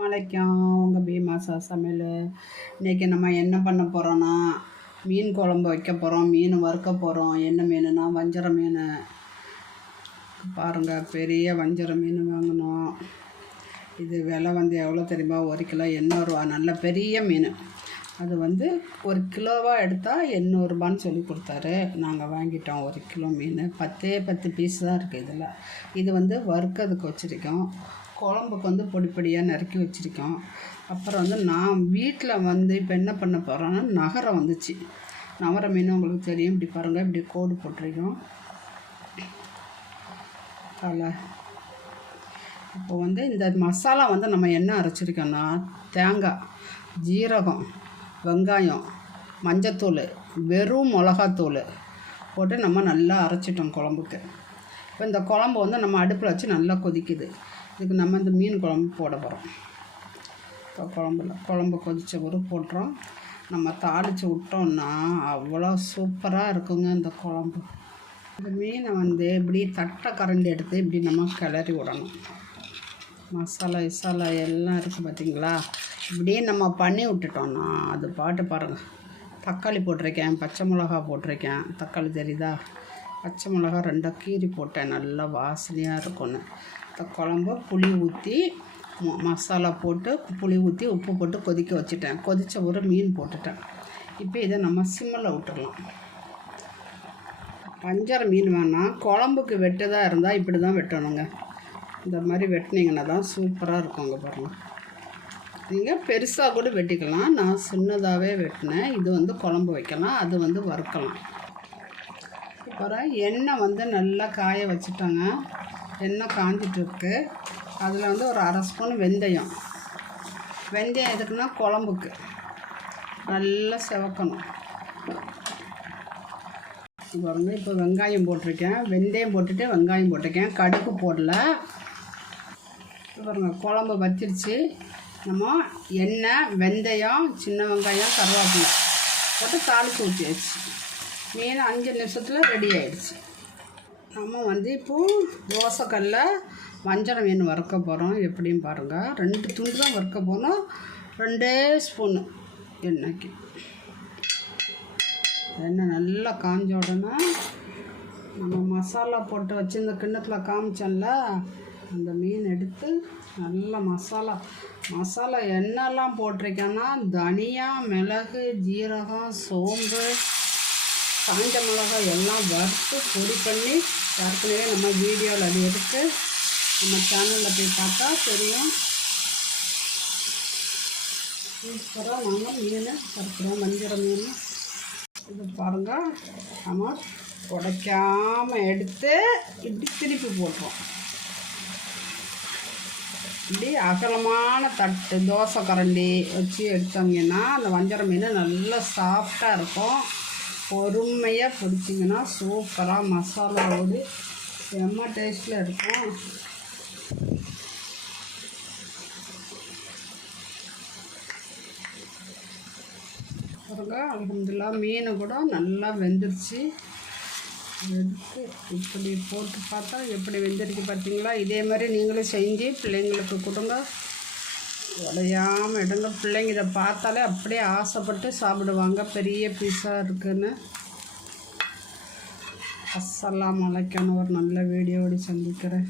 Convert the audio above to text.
வணக்கம். உங்கள் பீமாசா சமையல். இன்றைக்கி நம்ம என்ன பண்ண போகிறோன்னா, மீன் குழம்பு வைக்க போகிறோம். மீன் வறுக்க போகிறோம். என்ன மீனுன்னா வஞ்சர மீன். பாருங்கள், பெரிய வஞ்சர மீன் வாங்கினோம். இது விலை எவ்வளோ தெரியுமா? 1 கிலோ 800 ரூபா. நல்ல பெரிய மீன். அது 1 கிலோவாக எடுத்தால் 800 ரூபான்னு சொல்லி கொடுத்தாரு. நாங்கள் வாங்கிட்டோம் 1 கிலோ மீன். 10 பீஸ் தான் இருக்குது இதில். இது வறுக்கிறதுக்கு வச்சுருக்கோம். குழம்புக்கு பொடி பொடியாக நறுக்கி வச்சுருக்கோம். அப்புறம் நான் வீட்டில் இப்போ என்ன பண்ண போகிறோன்னா, நகரை வந்துச்சு. நவர மீன் உங்களுக்கு தெரியும். இப்படி பாருங்கள், இப்படி கோடு போட்டிருக்கோம் தலை. இப்போ இந்த மசாலா நம்ம என்ன அரைச்சிருக்கோன்னா, தேங்காய், ஜீரகம், வெங்காயம், மஞ்சத்தூள், வெறும் மிளகாத்தூள் போட்டு நம்ம நல்லா அரைச்சிட்டோம் குழம்புக்கு. இப்போ இந்த குழம்பு நம்ம அடுப்பில் வச்சு நல்லா கொதிக்குது. இதுக்கு நம்ம இந்த மீன் குழம்பு போட போகிறோம். இப்போ குழம்பு கொதித்த பிறகு போட்டுறோம். நம்ம தாளித்து விட்டோம்னா அவ்வளோ சூப்பராக இருக்குங்க இந்த குழம்பு. இந்த மீனை இப்படி தட்டை கரண்டி எடுத்து இப்படி நம்ம கிளறி விடணும். மசாலா எல்லாம் இருக்குது பார்த்தீங்களா? இப்படியே நம்ம பண்ணி விட்டுட்டோம்னா அது பாட்டு பாருங்கள். தக்காளி போட்டிருக்கேன், பச்சை மிளகா போட்டிருக்கேன். தக்காளி தெரியுதா? பச்சை மிளகா 2 கீரி போட்டேன். நல்லா வாசனையாக இருக்கும்னு. இந்த குழம்பு புளி ஊற்றி மசாலா போட்டு புளி ஊற்றி உப்பு போட்டு கொதிக்க வச்சுட்டேன். கொதித்த ஒரு மீன் போட்டுட்டேன். இப்போ இதை நம்ம சிம்மில் விட்டுடலாம். வஞ்சர மீன் வேணால் குழம்புக்கு வெட்டுதாக இருந்தால் இப்படி தான் வெட்டணுங்க. இந்த மாதிரி வெட்டினீங்கன்னா தான் சூப்பராக இருக்குங்க. பாருங்கள், நீங்கள் பெருசாக கூட வெட்டிக்கலாம். நான் சின்னதாகவே வெட்டினேன். இது குழம்பு வைக்கலாம், அது வறுக்கலாம். அப்புறம் எண்ணெய் நல்லா காய வச்சுட்டாங்க. எண்ணெய் காஞ்சிட்ருக்கு. அதில் ஒரு 1/2 ஸ்பூன் வெந்தயம். வெந்தயம் எதுக்குன்னா குழம்புக்கு நல்லா செவக்கணும். பாருங்க, இப்போ வெங்காயம் போட்டிருக்கேன். வெந்தயம் போட்டுட்டு வெங்காயம் போட்டிருக்கேன். கடுகு போடல. பாருங்க, குழம்பு வச்சிருச்சு. நம்ம எண்ணெய், வெந்தயம், சின்ன வெங்காயம், கருவேப்பிலை போட்டு தாளித்து ஊற்றியாச்சு. மீன் 5 நிமிஷத்தில் ரெடி ஆகிடுச்சு. நம்ம இப்போது தோசைக்கல்லில் வஞ்சர மீன் வறுக்க போகிறோம். எப்படின்னு பாருங்கள். 2 துண்டு தான் வறுக்க போகிறோம். 2 ஸ்பூனு எண்ணெய்க்கு. எண்ணெய் நல்லா காஞ்ச உடனே நம்ம மசாலா போட்டு வச்சு இந்த கிண்ணத்தில் காமிச்சோம்ல, அந்த மீன் எடுத்து நல்லா மசாலா என்னெல்லாம் போட்டிருக்கேன்னா, தனியா, மிளகு, ஜீரகம், சோம்பு, காஞ்ச மிளகாய் எல்லாம் வறுத்து பொடி பண்ணி ஏற்கனவே நம்ம வீடியோவில் அது எடுத்து நம்ம சேனலில் போய் பார்த்தா தெரியும். சூப்பராக நாங்கள் மீன் வறுக்கிறோம். வஞ்சர மீன் இது பாருங்கள். நம்ம உடைக்காமல் எடுத்து இப்படி திருப்பி போட்டுறோம். இப்படி அகலமான தட்டு தோசை கரண்டி வச்சு எடுத்தோங்கன்னா அந்த வஞ்சர மீன் நல்லா சாஃப்டாக இருக்கும். பொறுமையாக பிடிச்சிங்கன்னா சூப்பராக மசாலாவோடு செம்ம டேஸ்ட்டில் இருக்கும். பாருங்க, அல்ஹம்துலில்லாஹ் மீன் கூட நல்லா வெந்துருச்சு. எடுத்து இப்படி போட்டு பார்த்தா எப்படி வெந்திருக்கு பார்த்தீங்களா? இதே மாதிரி நீங்களும் செஞ்சு பிள்ளைங்களுக்கு கொடுங்க. உடையாமல் எடுங்க. பிள்ளைங்க இதை பார்த்தாலே அப்படியே ஆசைப்பட்டு சாப்பிடுவாங்க. பெரிய பீஸாக இருக்குன்னு. அஸ்ஸலாமு அலைக்கும். ஒரு நல்ல வீடியோவோடு சந்திக்கிறேன்.